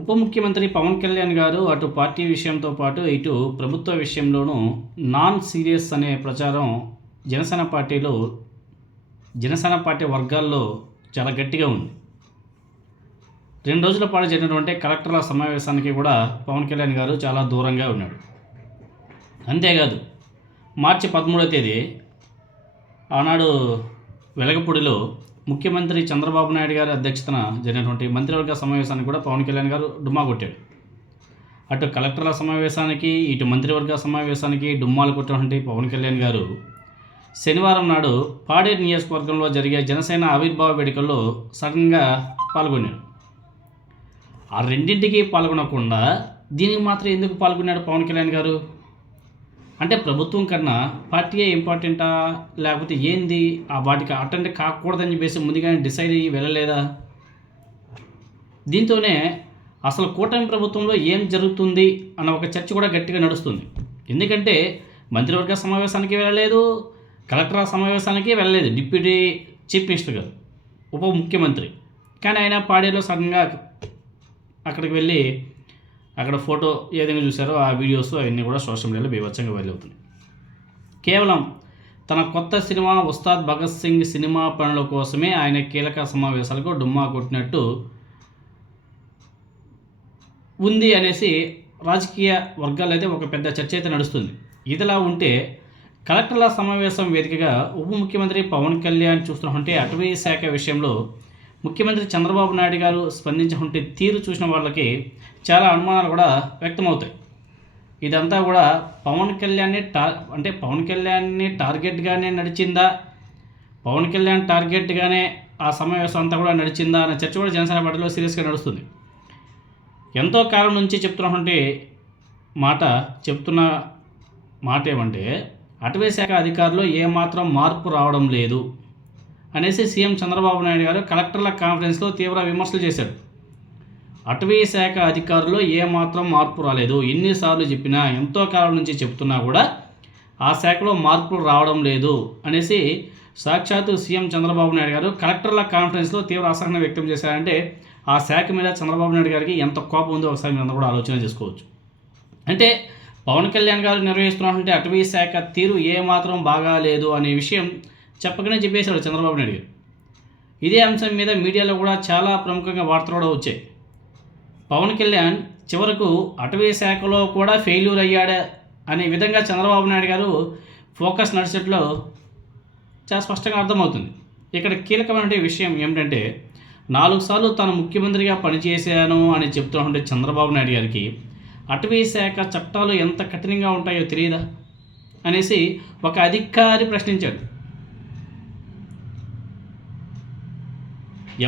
ఉప ముఖ్యమంత్రి పవన్ కళ్యాణ్ గారు అటు పార్టీ విషయంతో పాటు ఇటు ప్రభుత్వ విషయంలోనూ నాన్ సీరియస్ అనే ప్రచారం జనసేన పార్టీలో జనసేన పార్టీ వర్గాల్లో చాలా గట్టిగా ఉంది. 2 రోజుల పాటు జరిగినటువంటి కలెక్టర్ల సమావేశానికి కూడా పవన్ కళ్యాణ్ గారు చాలా దూరంగా ఉన్నాడు. అంతేకాదు మార్చి 13వ తేదీ ఆనాడు వెలగపూడిలో ముఖ్యమంత్రి చంద్రబాబు నాయుడు గారి అధ్యక్షతన జరిగినటువంటి మంత్రివర్గ సమావేశానికి కూడా పవన్ కళ్యాణ్ గారు డుమ్మా కొట్టాడు. అటు కలెక్టర్ల సమావేశానికి ఇటు మంత్రివర్గ సమావేశానికి డుమ్మాలు కొట్టినటువంటి పవన్ కళ్యాణ్ గారు శనివారం నాడు పాడేరు నియోజకవర్గంలో జరిగే జనసేన ఆవిర్భావ వేడుకల్లో సడన్గా పాల్గొన్నాడు. ఆ రెండింటికి పాల్గొనకుండా దీనికి మాత్రం ఎందుకు పాల్గొన్నాడు పవన్ కళ్యాణ్ గారు? అంటే ప్రభుత్వం కన్నా పార్టీయే ఇంపార్టెంటా, లేకపోతే ఏంది ఆ వాటికి అటెండ్ కాకూడదని చెప్పేసి ముందుగానే డిసైడ్ అయ్యి వెళ్ళలేదా? దీంతోనే అసలు కూటమి ప్రభుత్వంలో ఏం జరుగుతుంది అన్న ఒక చర్చ కూడా గట్టిగా నడుస్తుంది. ఎందుకంటే మంత్రివర్గ సమావేశానికి వెళ్ళలేదు, కలెక్టర్ సమావేశానికి వెళ్ళలేదు డిప్యూటీ చీఫ్ మినిస్టర్ గారు, ఉప ముఖ్యమంత్రి. కానీ ఆయన పాడేరులో సడన్గా అక్కడికి వెళ్ళి అక్కడ ఫోటో ఏదైనా చూసారో ఆ వీడియోస్ అవన్నీ కూడా సోషల్ మీడియాలో బీభత్సంగా వైరల్ అవుతున్నాయి. కేవలం తన కొత్త సినిమా ఉస్తాద్ భగత్ సింగ్ సినిమా పనుల కోసమే ఆయన కీలక సమావేశాలకు డుమ్మా కొట్టినట్టు ఉంది అనేసి రాజకీయ వర్గాల్లో అయితే ఒక పెద్ద చర్చ అయితే నడుస్తుంది. ఇదిలా ఉంటే కలెక్టర్ల సమావేశం వేదికగా ఉప ముఖ్యమంత్రి పవన్ కళ్యాణ్ చూస్తున్నటువంటి అటవీ శాఖ విషయంలో ముఖ్యమంత్రి చంద్రబాబు నాయుడు గారు స్పందించినటువంటి తీరు చూసిన వాళ్ళకి చాలా అనుమానాలు కూడా వ్యక్తమవుతాయి. ఇదంతా కూడా పవన్ కళ్యాణ్ని టార్గెట్గానే నడిచిందా, పవన్ కళ్యాణ్ టార్గెట్గానే ఆ సమావేశం అంతా కూడా నడిచిందా అనే చర్చ కూడా జనసేన పార్టీలో సీరియస్గా నడుస్తుంది. ఎంతో కాలం నుంచి చెప్తున్న మాట ఏమంటే అటవీ శాఖ అధికారులు ఏమాత్రం మార్పు రావడం లేదు అనేసి సీఎం చంద్రబాబు నాయుడు గారు కలెక్టర్ల కాన్ఫరెన్స్లో తీవ్ర విమర్శలు చేశాడు. అటవీ శాఖ అధికారులు ఏమాత్రం మార్పు రాలేదు, ఎన్నిసార్లు చెప్పినా ఎంతో కాలం నుంచి చెప్తున్నా కూడా ఆ శాఖలో మార్పులు రావడం లేదు అనేసి సాక్షాత్తు సీఎం చంద్రబాబు నాయుడు గారు కలెక్టర్ల కాన్ఫరెన్స్లో తీవ్ర అసహనం వ్యక్తం చేశారంటే ఆ శాఖ మీద చంద్రబాబు నాయుడు గారికి ఎంత కోపం ఉందో ఒకసారి మీరు కూడా ఆలోచన చేసుకోవచ్చు. అంటే పవన్ కళ్యాణ్ గారు నిర్వహిస్తున్నటువంటి అటవీ శాఖ తీరు ఏమాత్రం బాగాలేదు అనే విషయం చెప్పకనే చెప్పేశాడు చంద్రబాబు నాయుడు గారు. ఇదే అంశం మీద మీడియాలో కూడా చాలా ప్రముఖంగా వార్తలు కూడా వచ్చాయి. పవన్ కళ్యాణ్ చివరకు అటవీ శాఖలో కూడా ఫెయిల్యూర్ అయ్యాడా అనే విధంగా చంద్రబాబు నాయుడు గారు ఫోకస్ నడిచేట్లో చాలా స్పష్టంగా అర్థమవుతుంది. ఇక్కడ కీలకమైన విషయం ఏమిటంటే 4 సార్లు తాను ముఖ్యమంత్రిగా పనిచేశాను అని చెప్తున్నటువంటి చంద్రబాబు నాయుడు గారికి అటవీ శాఖ చట్టాలు ఎంత కఠినంగా ఉంటాయో తెలియదా అనేసి ఒక అధికారి ప్రశ్నించాడు.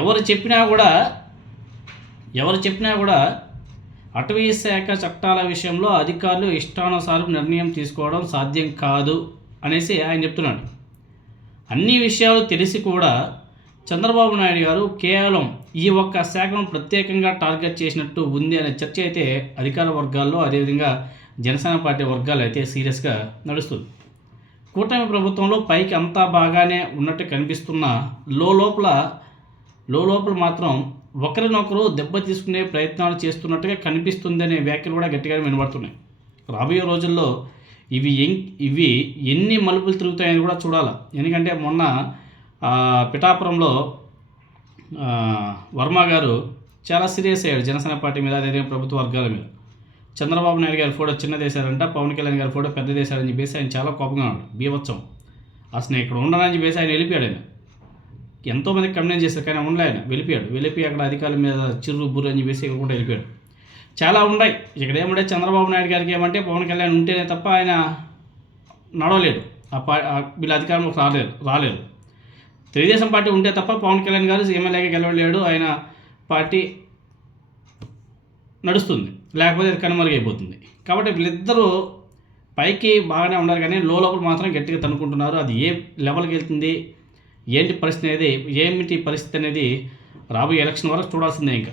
ఎవరు చెప్పినా కూడా అటవీ శాఖ చట్టాల విషయంలో అధికారులు ఇష్టానుసారం నిర్ణయం తీసుకోవడం సాధ్యం కాదు అనేసి ఆయన చెప్తున్నాడు. అన్ని విషయాలు తెలిసి కూడా చంద్రబాబు నాయుడు గారు కేవలం ఈ ఒక్క శాఖను ప్రత్యేకంగా టార్గెట్ చేసినట్టు ఉంది అనే చర్చ అయితే అధికార వర్గాల్లో అదేవిధంగా జనసేన పార్టీ వర్గాలు అయితే సీరియస్గా నడుస్తుంది. కూటమి ప్రభుత్వంలో పైకి అంతా బాగానే ఉన్నట్టు కనిపిస్తున్న లోపల మాత్రం ఒకరినొకరు దెబ్బ తీసుకునే ప్రయత్నాలు చేస్తున్నట్టుగా కనిపిస్తుందనే వ్యాఖ్యలు కూడా గట్టిగా వినబడుతున్నాయి. రాబోయే రోజుల్లో ఇవి ఎన్ని మలుపులు తిరుగుతాయని కూడా చూడాలి. ఎందుకంటే మొన్న పిఠాపురంలో వర్మ గారు చాలా సీరియస్ అయ్యాడు జనసేన పార్టీ మీద, అదేవిధంగా ప్రభుత్వ వర్గాల మీద. చంద్రబాబు నాయుడు గారి ఫోటో చిన్నదేశారంట, పవన్ కళ్యాణ్ గారి ఫోటో పెద్దదేశారని చెప్పేసి ఆయన చాలా కోపంగా ఉన్నాడు. బీభత్సం, అసలు ఇక్కడ ఉండనని చెప్పేసి ఆయన వెళ్ళిపోయాడు. ఆయన ఎంతోమంది కంప్లైంట్ చేశారు కానీ ఉండలే, ఆయన వెళ్ళిపోయి అక్కడ అధికారుల మీద చిర్రు బుర్రు అని చెప్పేసి కూడా వెళ్ళిపోయాడు. చాలా ఉన్నాయి ఇక్కడ. ఏమంటే చంద్రబాబు నాయుడు గారికి ఏమంటే పవన్ కళ్యాణ్ ఉంటేనే తప్ప ఆయన నడవలేడు, వీళ్ళ అధికారంలోకి రాలేరు. తెలుగుదేశం పార్టీ ఉంటే తప్ప పవన్ కళ్యాణ్ గారు ఎమ్మెల్యేగా గెలవలేడు, ఆయన పార్టీ నడుస్తుంది, లేకపోతే అది కనుమరుగైపోతుంది. కాబట్టి వీళ్ళిద్దరూ పైకి బాగానే ఉన్నారు కానీ లోపల మాత్రం గట్టిగా తనుకుంటున్నారు. అది ఏ లెవెల్కి వెళ్తుంది, ఏమిటి పరిస్థితి అనేది రాబోయే ఎలక్షన్ వరకు చూడాల్సిందే ఇంకా.